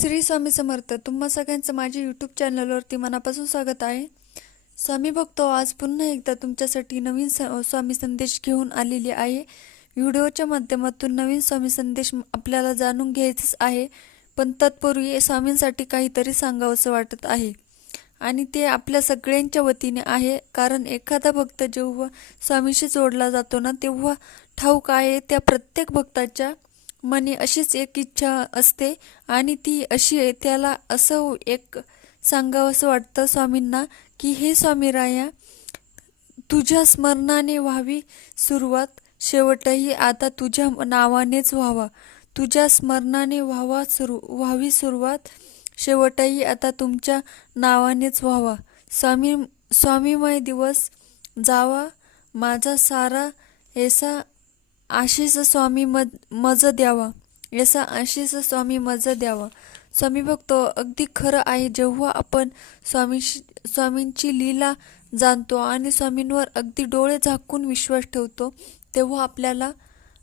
श्री स्वामी समर्थ तुम्हा सगळ्यांचं माझ्या यूट्यूब चॅनलवरती मनापासून स्वागत आहे. स्वामी भक्त आज पुन्हा एकदा तुमच्यासाठी नवीन स स्वामी संदेश घेऊन आलेली आहे. व्हिडिओच्या माध्यमातून नवीन स्वामी संदेश आपल्याला जाणून घ्यायचाच आहे. पण तत्पूर्वी स्वामींसाठी काहीतरी सांगावंसं वाटत आहे. आणि ते आपल्या सगळ्यांच्या वतीने आहे. कारण एखादा भक्त जेव्हा स्वामीशी जोडला जातो ना तेव्हा ठाऊक आहे त्या प्रत्येक भक्ताच्या मनी अशीच एक इच्छा असते आणि ती अशी आहे त्याला असं एक सांगावंसं वाटतं स्वामींना की हे स्वामी राया तुझ्या स्मरणाने व्हावी सुरुवात. शेवटही आता तुझ्या नावानेच व्हावा. तुझ्या स्मरणाने व्हावा सुरू व्हावी सुरुवात. शेवटही आता तुमच्या नावानेच व्हावा. स्वामी स्वामीमय दिवस जावा. माझा सारा ऐसा आशिष स्वामी मज मज द्यावा. ऐसा आशिष स्वामी मज द्यावा. स्वामी बघतो अगदी खरं आहे जेव्हा आपण स्वामी स्वामींची लीला जाणतो आणि स्वामींवर अगदी डोळे झाकून विश्वास ठेवतो तेव्हा आपल्याला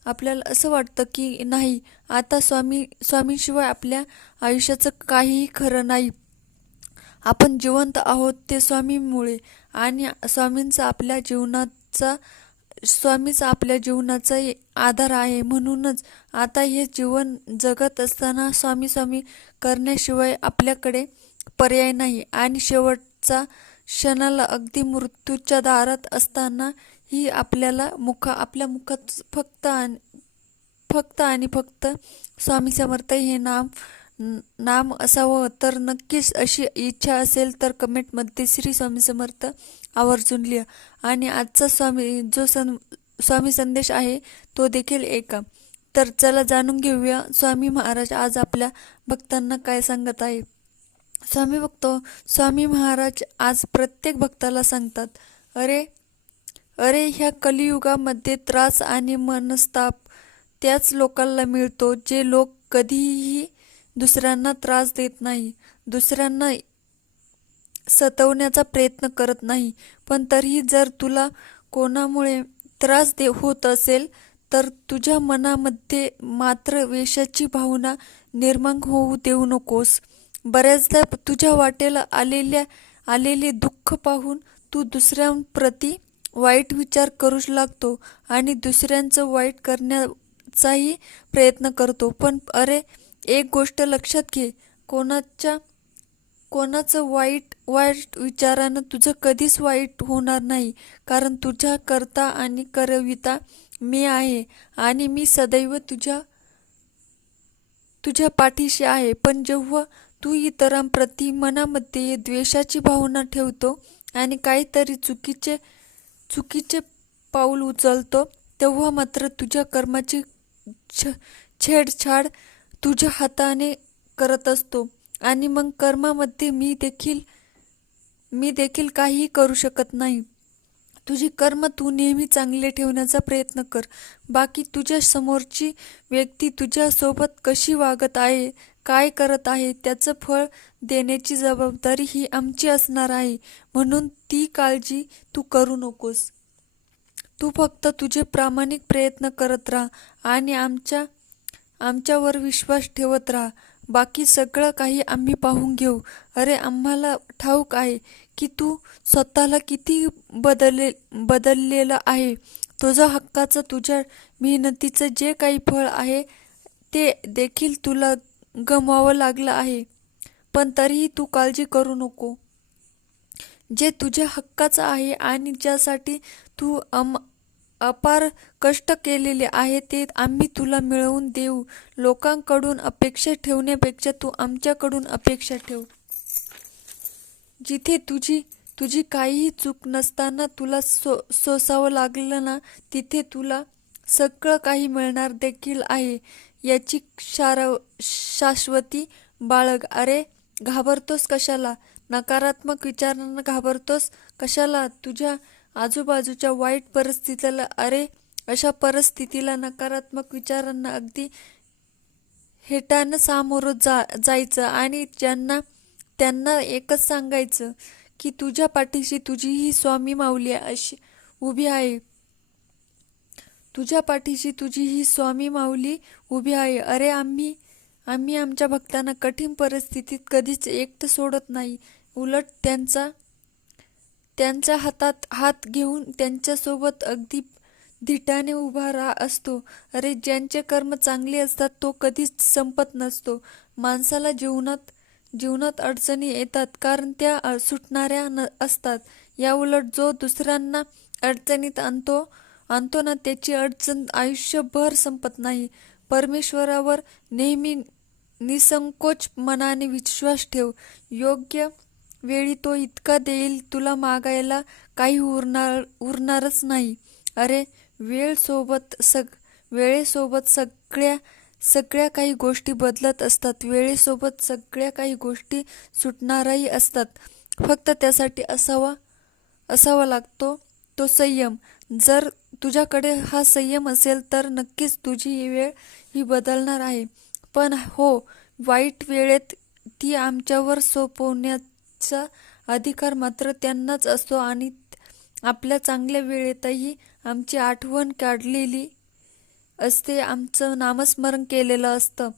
आपल्याला असं वाटतं की नाही आता स्वामी स्वामींशिवाय आपल्या आयुष्याचं काहीही खरं नाही. आपण जिवंत आहोत ते स्वामीमुळे आणि स्वामींचा आपल्या जीवनाचा स्वामीच आपल्या जीवनाचा आधार आहे म्हणूनच आता हे जीवन जगत असताना स्वामी स्वामी करण्याशिवाय आपल्याकडे पर्याय नाही. आणि शेवटचा क्षणाला अगदी मृत्यूच्या दारात असताना ही आपल्याला मुखा आपल्या मुखात फक्त आणि फक्त आणि फक्त स्वामी समर्थ हे नाम नाम असावं. तर नक्कीच अशी इच्छा असेल तर कमेंटमध्ये श्री स्वामी समर्थ आवर्जून लिहा आणि आजचा स्वामी जो सं स्वामी संदेश आहे तो देखील ऐका तर चला जाणून घेऊया स्वामी महाराज आज आपल्या भक्तांना काय सांगत आहे. स्वामी बघतो स्वामी महाराज आज प्रत्येक भक्ताला सांगतात अरे अरे ह्या कलियुगामध्ये त्रास आणि मनस्ताप त्याच लोकांना मिळतो जे लोक कधीही दुसऱ्यांना त्रास देत नाही. दुसऱ्यांना सतवण्याचा प्रयत्न करत नाही. पण तरीही जर तुला कोणामुळे त्रास दे होत असेल तर तुझ्या मनामध्ये मात्र वेशाची भावना निर्माण होऊ देऊ नकोस. बऱ्याचदा तुझ्या वाटेला आलेल्या आलेले दुःख पाहून तू दुसऱ्यांप्रती वाईट विचार करू लागतो आणि दुसऱ्यांचं वाईट करण्याचाही प्रयत्न करतो. पण अरे एक गोष्ट लक्षात घे. कोणाच्या कोणाचं वाईट वाईट विचारानं तुझं कधीच वाईट होणार नाही कारण तुझ्या करता आणि करविता मी आहे आणि मी सदैव तुझ्या तुझ्या पाठीशी आहे. पण जेव्हा तू इतरांप्रती मनामध्ये द्वेषाची भावना ठेवतो आणि काहीतरी चुकीचे चुकीचे पाऊल उचलतो तेव्हा मात्र तुझ्या कर्माची छ छेडछाड तुझ्या हाताने करत असतो. आणि मग कर्मामध्ये मी देखील मी देखील काहीही करू शकत नाही. तुझी कर्म तू नेहमी चांगले ठेवण्याचा प्रयत्न कर. बाकी तुझ्या समोरची व्यक्ती तुझ्यासोबत कशी वागत आहे काय करत आहे त्याचं फळ देण्याची जबाबदारी ही आमची असणार आहे. म्हणून ती काळजी तू करू नकोस. तू फक्त तुझे प्रामाणिक प्रयत्न करत राहा आणि आमच्या आमच्यावर विश्वास ठेवत राहा. बाकी सगळं काही आम्ही पाहून घेऊ. अरे आम्हाला ठाऊक आहे की तू स्वतःला किती बदलले बदललेलं आहे. तुझा हक्काचं तुझ्या मेहनतीचं जे काही फळ आहे ते देखील तुला गमवावं लागलं आहे. पण तरीही तू काळजी करू नको. जे तुझ्या हक्काचं आहे आणि ज्यासाठी तू अम अपार कष्ट केलेले आहे ते आम्ही तुला मिळवून देऊ. लोकांकडून अपेक्षा ठेवण्यापेक्षा तू आमच्याकडून अपेक्षा ठेव. जिथे तुझी तुझी काहीही चूक नसताना तुला सो सोसावं लागलं ना तिथे तुला सगळं काही मिळणार देखील आहे. याची शार शाश्वती बाळग. अरे घाबरतोस कशाला? नकारात्मक विचारांना घाबरतोस कशाला? तुझ्या आजूबाजूच्या वाईट परिस्थितीला अरे अशा परिस्थितीला नकारात्मक विचारांना अगदी हेटानं सामोरं जा जायचं आणि ज्यांना त्यांना एकच सांगायचं की तुझ्या पाठीशी तुझी ही स्वामी माऊली अशी उभी आहे. तुझ्या पाठीशी तुझी ही स्वामी माऊली उभी आहे. अरे आम्ही आम्ही आमच्या भक्तांना कठीण परिस्थितीत कधीच एकटं सोडत नाही. उलट त्यांचा त्यांच्या हातात हात घेऊन त्यांच्यासोबत अगदी धिटाने उभा रा असतो. अरे ज्यांचे कर्म चांगले असतात तो कधीच संपत नसतो. माणसाला जीवनात जीवनात अडचणी येतात कारण त्या सुटणाऱ्या न असतात. याउलट जो दुसऱ्यांना अडचणीत आणतो आणतो ना त्याची अडचण आयुष्यभर संपत नाही. परमेश्वरावर नेहमी निसंकोच मनाने विश्वास ठेव. योग्य वेळी तो इतका देईल तुला मागायला काही उरणार उरणारच नाही. अरे वेळ सोबत सग वेळेसोबत सगळ्या सगळ्या काही गोष्टी बदलत असतात. वेळेसोबत सगळ्या काही गोष्टी सुटणारही असतात. फक्त त्यासाठी असावा असावा लागतो तो संयम. जर तुझ्याकडे हा संयम असेल तर नक्कीच तुझी ही वेळ ही बदलणार आहे. पण हो वाईट वेळेत ती आमच्यावर सोपवण्यात चा अधिकार मात्र त्यांनाच असतो आणि आपल्या चांगल्या वेळेतही आमची आठवण काढलेली असते. आमचं नामस्मरण केलेलं असतं.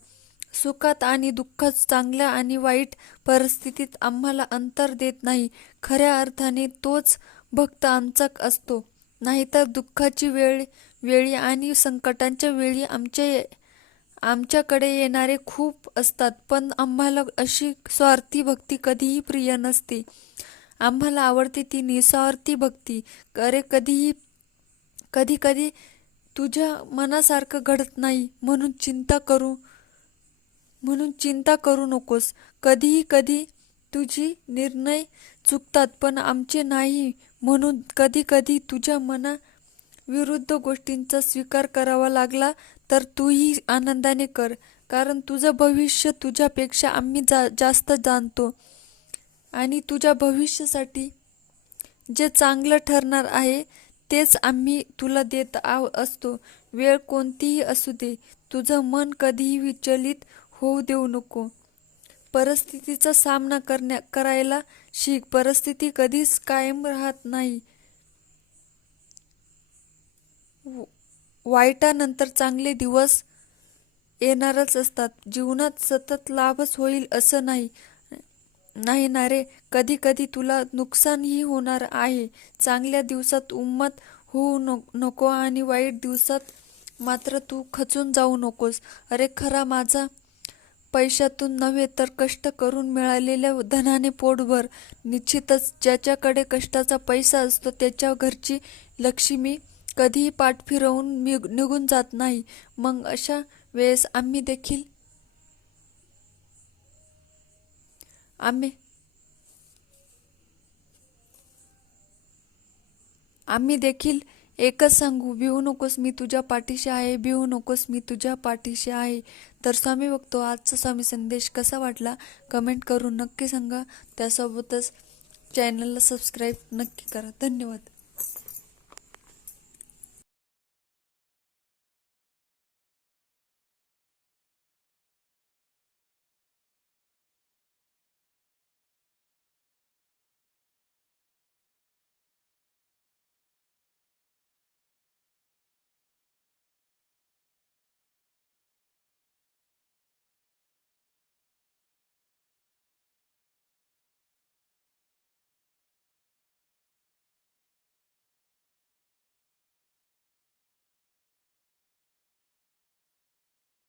सुखात आणि दुःखात चांगल्या आणि वाईट परिस्थितीत आम्हाला अंतर देत नाही. खऱ्या अर्थाने तोच भक्त आमचा असतो. नाहीतर दुःखाची वेळ वेळी आणि संकटांच्या वेळी आमच्या आमच्याकडे येणारे खूप असतात पण आम्हाला अशी स्वार्थी भक्ती कधीही प्रिय नसते. आम्हाला आवडते ती निस्वार्थी भक्ती. अरे कधीही कधी कधी तुझ्या मनासारखं घडत नाही म्हणून चिंता करू म्हणून चिंता करू नकोस. कधीही कधी तुझी निर्णय चुकतात पण आमचे नाही म्हणून कधी कधी तुझ्या मना विरुद्ध गोष्टींचा स्वीकार करावा लागला तर तूही आनंदाने कर कारण तुझं भविष्य तुझ्यापेक्षा आम्ही जा जास्त जाणतो. आणि तुझ्या भविष्यासाठी जे चांगलं ठरणार आहे तेच आम्ही तुला देत आव असतो. वेळ कोणतीही असू दे तुझं मन कधीही विचलित होऊ देऊ नको. परिस्थितीचा सामना करण्या करायला शिक. परिस्थिती कधीच कायम राहत नाही. वाईटानंतर चांगले दिवस येणारच असतात. जीवनात सतत लाभच होईल असं नाही. नाही ना रे कधी कधी तुला नुकसानही होणार आहे. चांगल्या दिवसात उम्मत होऊ नको नको आणि वाईट दिवसात मात्र तू खचून जाऊ नकोस. अरे खरा माझा पैशातून नव्हे तर कष्ट करून मिळालेल्या धनाने पोटभर निश्चितच ज्याच्याकडे कष्टाचा पैसा असतो त्याच्या घरची लक्ष्मी कधीही पाठ फिरवून निघून जात नाही. मग अशा वेळेस आम्ही देखील आम्ही आम्ही देखील एकच सांगू भिवू नकोस मी तुझ्या पाठीशी आहे भिवू नकोस मी तुझ्या पाठीशी आहे. तर स्वामी बघतो आजचा स्वामी संदेश कसा वाटला? कमेंट करून नक्की सांगा. त्यासोबतच चॅनलला सबस्क्राईब नक्की करा. धन्यवाद.